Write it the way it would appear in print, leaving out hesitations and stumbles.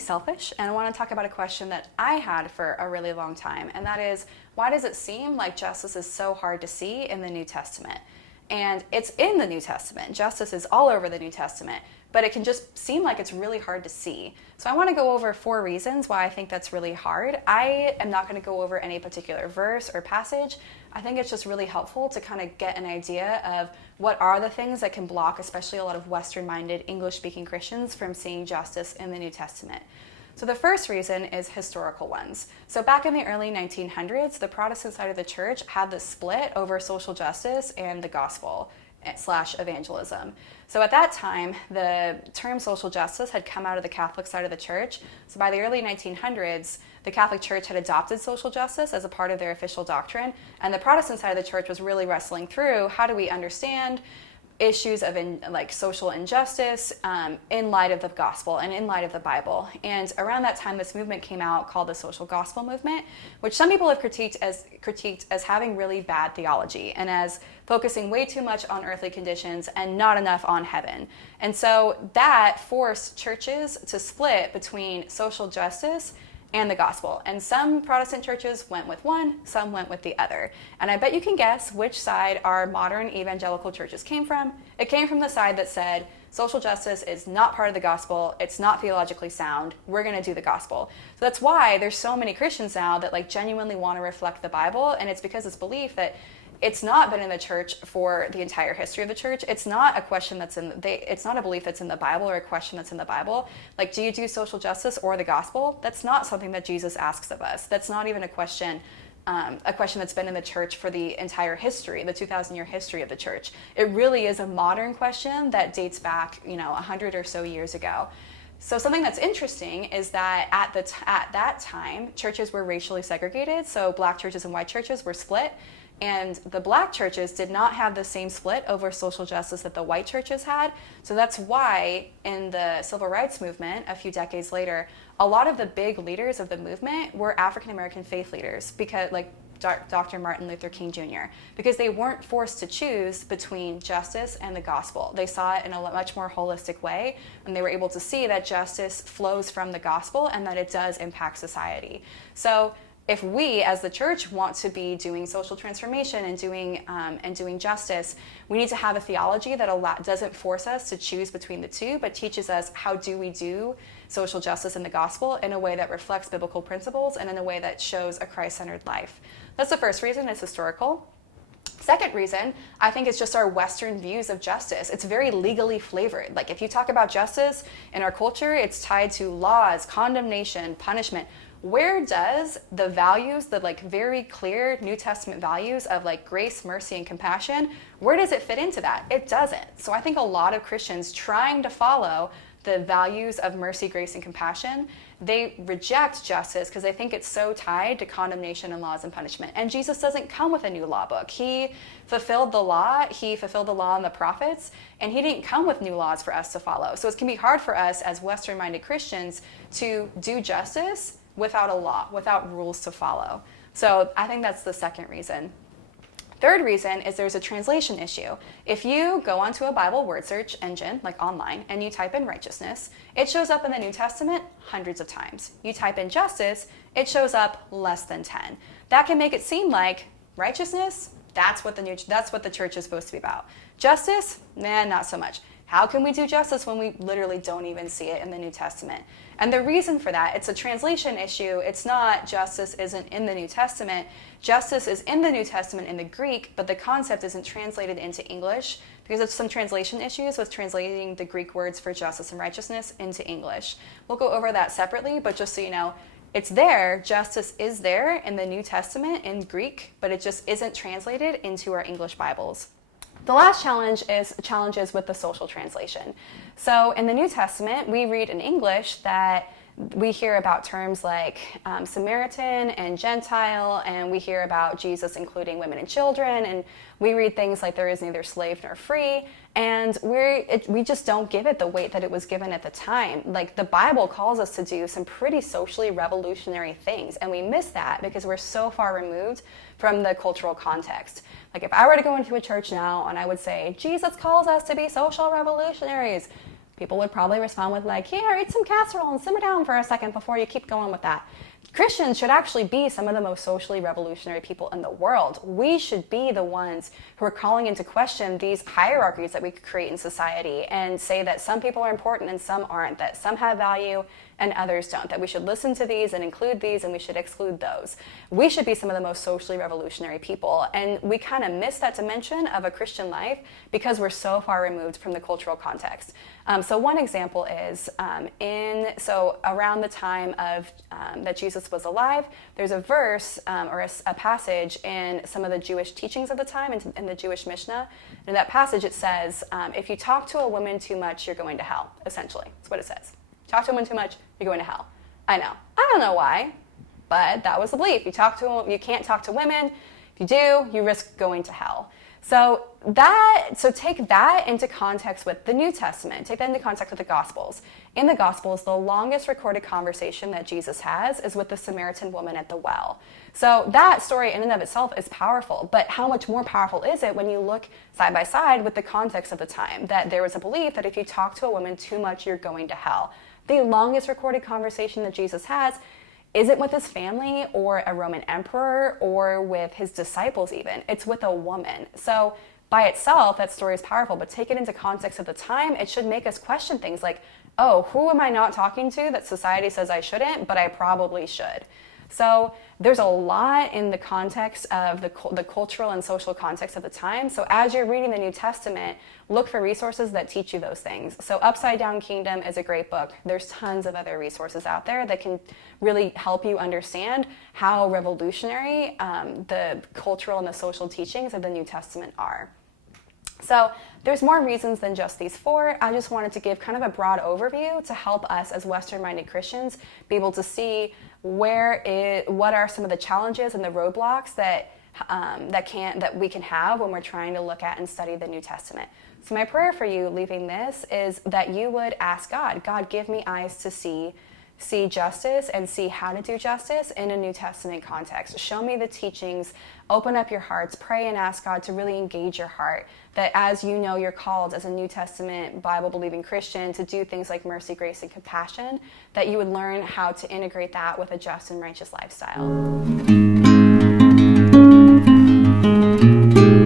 selfish, and I want to talk about a question that I had for a really long time, and that is, why does it seem like justice is so hard to see in the New Testament? And it's in the New Testament. Justice is all over the New Testament, but it can just seem like it's really hard to see. So I want to go over 4 reasons why I think that's really hard. I am not going to go over any particular verse or passage. I think it's just really helpful to kind of get an idea of what are the things that can block, especially a lot of Western-minded English-speaking Christians, from seeing justice in the New Testament. So the first reason is historical ones. So back in the early 1900s, the Protestant side of the church had this split over social justice and the gospel / evangelism. So at that time, the term social justice had come out of the Catholic side of the church. So by the early 1900s, the Catholic Church had adopted social justice as a part of their official doctrine, and the Protestant side of the church was really wrestling through, how do we understand issues of social injustice in light of the gospel and in light of the Bible. And around that time, this movement came out called the social gospel movement, which some people have critiqued as having really bad theology and as focusing way too much on earthly conditions and not enough on heaven. And so that forced churches to split between social justice and the gospel. And some Protestant churches went with one, some went with the other. And I bet you can guess which side our modern evangelical churches came from. It came from the side that said, social justice is not part of the gospel, it's not theologically sound, we're going to do the gospel. So that's why there's so many Christians now that genuinely want to reflect the Bible, and it's because it's belief that it's not been in the church for the entire history of the church. It's not a question it's not a belief that's in the Bible or a question that's in the Bible. Do you do social justice or the gospel? That's not something that Jesus asks of us. That's not even a question that's been in the church for the entire history, the 2,000-year history of the church. It really is a modern question that dates back, 100 or so years ago. So something that's interesting is that at that time, churches were racially segregated. So black churches and white churches were split. And the black churches did not have the same split over social justice that the white churches had. So that's why in the civil rights movement, a few decades later, a lot of the big leaders of the movement were African American faith leaders, because Dr. Martin Luther King Jr., because they weren't forced to choose between justice and the gospel. They saw it in a much more holistic way, and they were able to see that justice flows from the gospel and that it does impact society. So if we, as the church, want to be doing social transformation and doing justice, we need to have a theology that doesn't force us to choose between the two, but teaches us how do we do social justice in the gospel in a way that reflects biblical principles and in a way that shows a Christ-centered life. That's the first reason, it's historical. Second reason, I think, is just our Western views of justice. It's very legally flavored. If you talk about justice in our culture, it's tied to laws, condemnation, punishment. Where does the values, the very clear New Testament values of grace, mercy, and compassion, where does it fit into that? It doesn't. So I think a lot of Christians trying to follow the values of mercy, grace, and compassion, they reject justice because they think it's so tied to condemnation and laws and punishment. And Jesus doesn't come with a new law book. He fulfilled the law and the prophets, and he didn't come with new laws for us to follow. So it can be hard for us as Western-minded Christians to do justice without a law, without rules to follow. So I think that's the second reason. Third reason is there's a translation issue. If you go onto a Bible word search engine, online, and you type in righteousness, it shows up in the New Testament hundreds of times. You type in justice, it shows up less than 10. That can make it seem like righteousness, that's what the church is supposed to be about. Justice, not so much. How can we do justice when we literally don't even see it in the New Testament? And the reason for that, it's a translation issue. It's not justice isn't in the New Testament. Justice is in the New Testament in the Greek, but the concept isn't translated into English because of some translation issues with translating the Greek words for justice and righteousness into English. We'll go over that separately, but just so you know, it's there. Justice is there in the New Testament in Greek, but it just isn't translated into our English Bibles. The last challenge is challenges with the social translation. So in the New Testament, we read in English that we hear about terms like Samaritan and Gentile, and we hear about Jesus including women and children, and we read things like there is neither slave nor free, and we just don't give it the weight that it was given at the time. The Bible calls us to do some pretty socially revolutionary things, and we miss that because we're so far removed from the cultural context. If I were to go into a church now and I would say, Jesus calls us to be social revolutionaries, People would probably respond with like, here, eat some casserole and simmer down for a second before you keep going with that. Christians should actually be some of the most socially revolutionary people in the world. We should be the ones who are calling into question these hierarchies that we create in society and say that some people are important and some aren't, that some have value and others don't, that we should listen to these and include these and we should exclude those. We should be some of the most socially revolutionary people, and we kind of miss that dimension of a Christian life because we're so far removed from the cultural context. So one example is around the time of that Jesus was alive, there's a verse or a passage in some of the Jewish teachings of the time, in the Jewish Mishnah. And in that passage it says, if you talk to a woman too much, you're going to hell, essentially. That's what it says. Talk to a woman too much, you're going to hell. I know. I don't know why, but that was the belief. You can't talk to women. If you do, you risk going to hell. So take that into context with the New Testament. Take that into context with the Gospels. In the Gospels, the longest recorded conversation that Jesus has is with the Samaritan woman at the well. So that story in and of itself is powerful, but how much more powerful is it when you look side by side with the context of the time, that there was a belief that if you talk to a woman too much, you're going to hell. The longest recorded conversation that Jesus has isn't with his family or a Roman emperor or with his disciples even. It's with a woman. So by itself, that story is powerful, but take it into context of the time, it should make us question things like, oh, who am I not talking to that society says I shouldn't, but I probably should? So there's a lot in the context of the cultural and social context of the time. So as you're reading the New Testament, look for resources that teach you those things. So Upside Down Kingdom is a great book. There's tons of other resources out there that can really help you understand how revolutionary the cultural and the social teachings of the New Testament are. So there's more reasons than just these four. I just wanted to give kind of a broad overview to help us as Western-minded Christians be able to see what are some of the challenges and the roadblocks that we can have when we're trying to look at and study the New Testament. So my prayer for you leaving this is that you would ask God, give me eyes to see justice and see how to do justice in a New Testament context. Show me the teachings, open up your hearts, pray and ask God to really engage your heart, that as you know you're called as a New Testament Bible-believing Christian to do things like mercy, grace, and compassion, that you would learn how to integrate that with a just and righteous lifestyle.